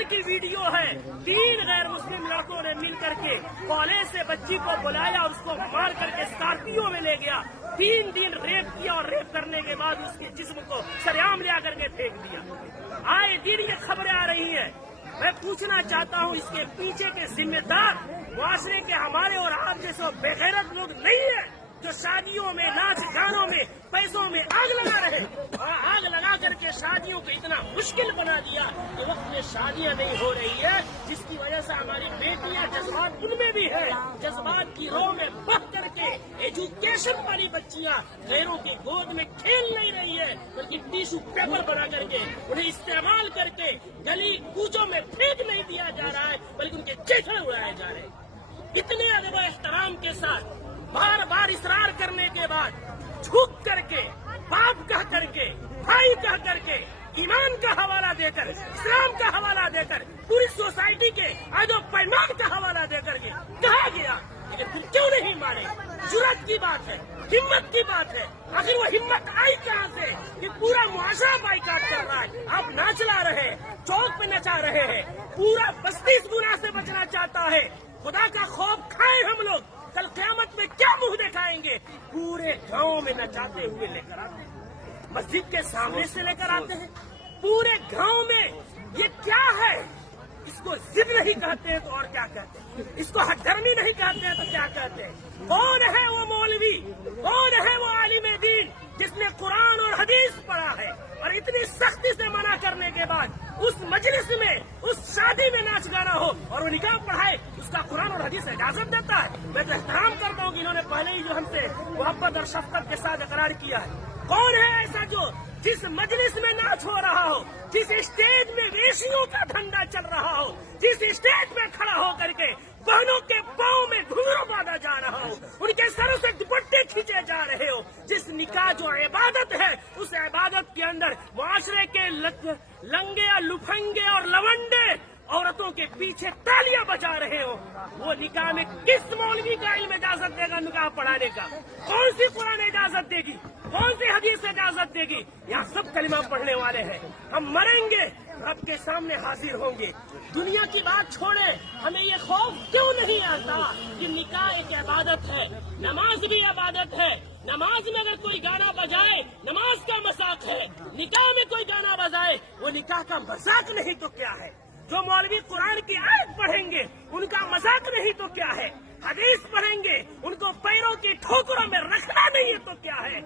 کمال کی ویڈیو ہے، 3 غیر مسلم لڑکوں نے مل کر کے کالج سے بچی کو بلایا اور اس کو مار کر کے اسکارپیو میں لے گیا، 3 دن ریپ کیا اور ریپ کرنے کے بعد اس کے جسم کو سریعام لے کر کے پھینک دیا۔ آئے دن یہ خبریں آ رہی ہیں۔ میں پوچھنا چاہتا ہوں، اس کے پیچھے کے ذمہ دار معاشرے کے ہمارے اور آپ جیسے بے غیرت لوگ نہیں ہیں جو شادیوں میں، ناچ گانوں میں، پیسوں میں آگ لگا رہے، آگ لگا کر کے شادیوں کو اتنا مشکل بنا دیا کہ وقت میں شادیاں نہیں ہو رہی ہے، جس کی وجہ سے ہماری بیٹیاں جذبات ان میں بھی ہے، جذبات کی رو میں بہ کر کے ایجوکیشن والی بچیاں غیروں کی گود میں کھیل نہیں رہی ہے، بلکہ ٹیشو پیپر بنا کر کے انہیں استعمال کر کے گلی کوچوں میں پھینک نہیں دیا جا رہا ہے، بلکہ ان کے چیچڑے اڑائے جا رہے ہیں۔ اتنے ادب و احترام کے ساتھ بار بار اصرار کرنے کے بعد جھک کر کے، باپ کہہ کر کے، بھائی کہہ کر کے، ایمان کا حوالہ دے کر، اسلام کا حوالہ دے کر، پوری سوسائٹی کے عہد و پیمان کا حوالہ دے کر کے کہا گیا، لیکن پھر کیوں نہیں مانے؟ جرأت کی بات ہے، ہمت کی بات ہے۔ آخر وہ ہمت آئی کہاں سے کہ پورا معاشرہ بائیکاٹ کر رہا ہے، آپ ناچ لا رہے ہیں، چوک پہ نچا رہے ہیں، پورا بستی اس گناہ سے بچنا چاہتا ہے۔ خدا کا خوف کھائیں ہم لوگ، کل قیامت میں کیا منہ دکھائیں گے؟ پورے گاؤں میں نچاتے ہوئے لے کر آتے ہیں، مسجد کے سامنے سے لے کر آتے ہیں، پورے گاؤں میں۔ یہ کیا ہے؟ اس کو ضد نہیں کہتے ہیں تو اور کیا کہتے ہیں؟ اس کو ہٹ درمی نہیں کہتے ہیں تو کیا کہتے ہیں؟ کون ہے وہ مولوی، کون ہے وہ عالم دین جس نے قرآن اور حدیث پڑھا ہے اور اتنی سختی سے منع کرنے کے بعد اس مجلس میں، اس شادی میں ناچ گانا ہو اور وہ نکاح پڑھائے، اس کا قرآن اور حدیث اجازت دیتا ہے؟ میں تو احترام کرتا ہوں کہ انہوں نے پہلے ہی جو ہم سے محبت اور شفقت کے ساتھ اقرار کیا ہے۔ کون ہے ایسا جو جس مجلس میں ناچ ہو رہا ہو، جس اسٹیج میں ویشیوں کا دھندا چل رہا ہو، جس اسٹیج میں کھڑا ہو کر کے بہنوں کے پاؤں میں گھنگرو باندھا جا رہا ہو، ان کے سروں سے دوپٹے کھینچے جا رہے ہو، جس نکاح جو عبادت ہے اس عبادت کے اندر معاشرے کے لنگے لفنگے اور لونڈے عورتوں کے پیچھے تالیاں بجا رہے ہو، وہ نکاح میں کس مولوی کا علم اجازت دے گا نکاح پڑھانے کا؟ کون سی قرآن اجازت دے گی؟ کون سی حدیث اجازت دے گی؟ یہاں سب کلمہ پڑھنے والے ہیں، ہم مریں گے، رب کے سامنے حاضر ہوں گے۔ دنیا کی بات چھوڑے، ہمیں یہ خوف کیوں نہیں آتا کہ نکاح ایک عبادت ہے، نماز بھی عبادت ہے، نماز میں اگر کوئی گانا بجائے نماز کا مذاق ہے، نکاح میں کوئی گانا بجائے وہ نکاح کا مذاق نہیں تو کیا ہے؟ جو مولوی قرآن کی آیت پڑھیں گے ان کا مذاق نہیں تو کیا ہے؟ حدیث پڑھیں گے ان کو پیروں کی ٹھوکروں میں رکھنا نہیں ہے تو کیا ہے؟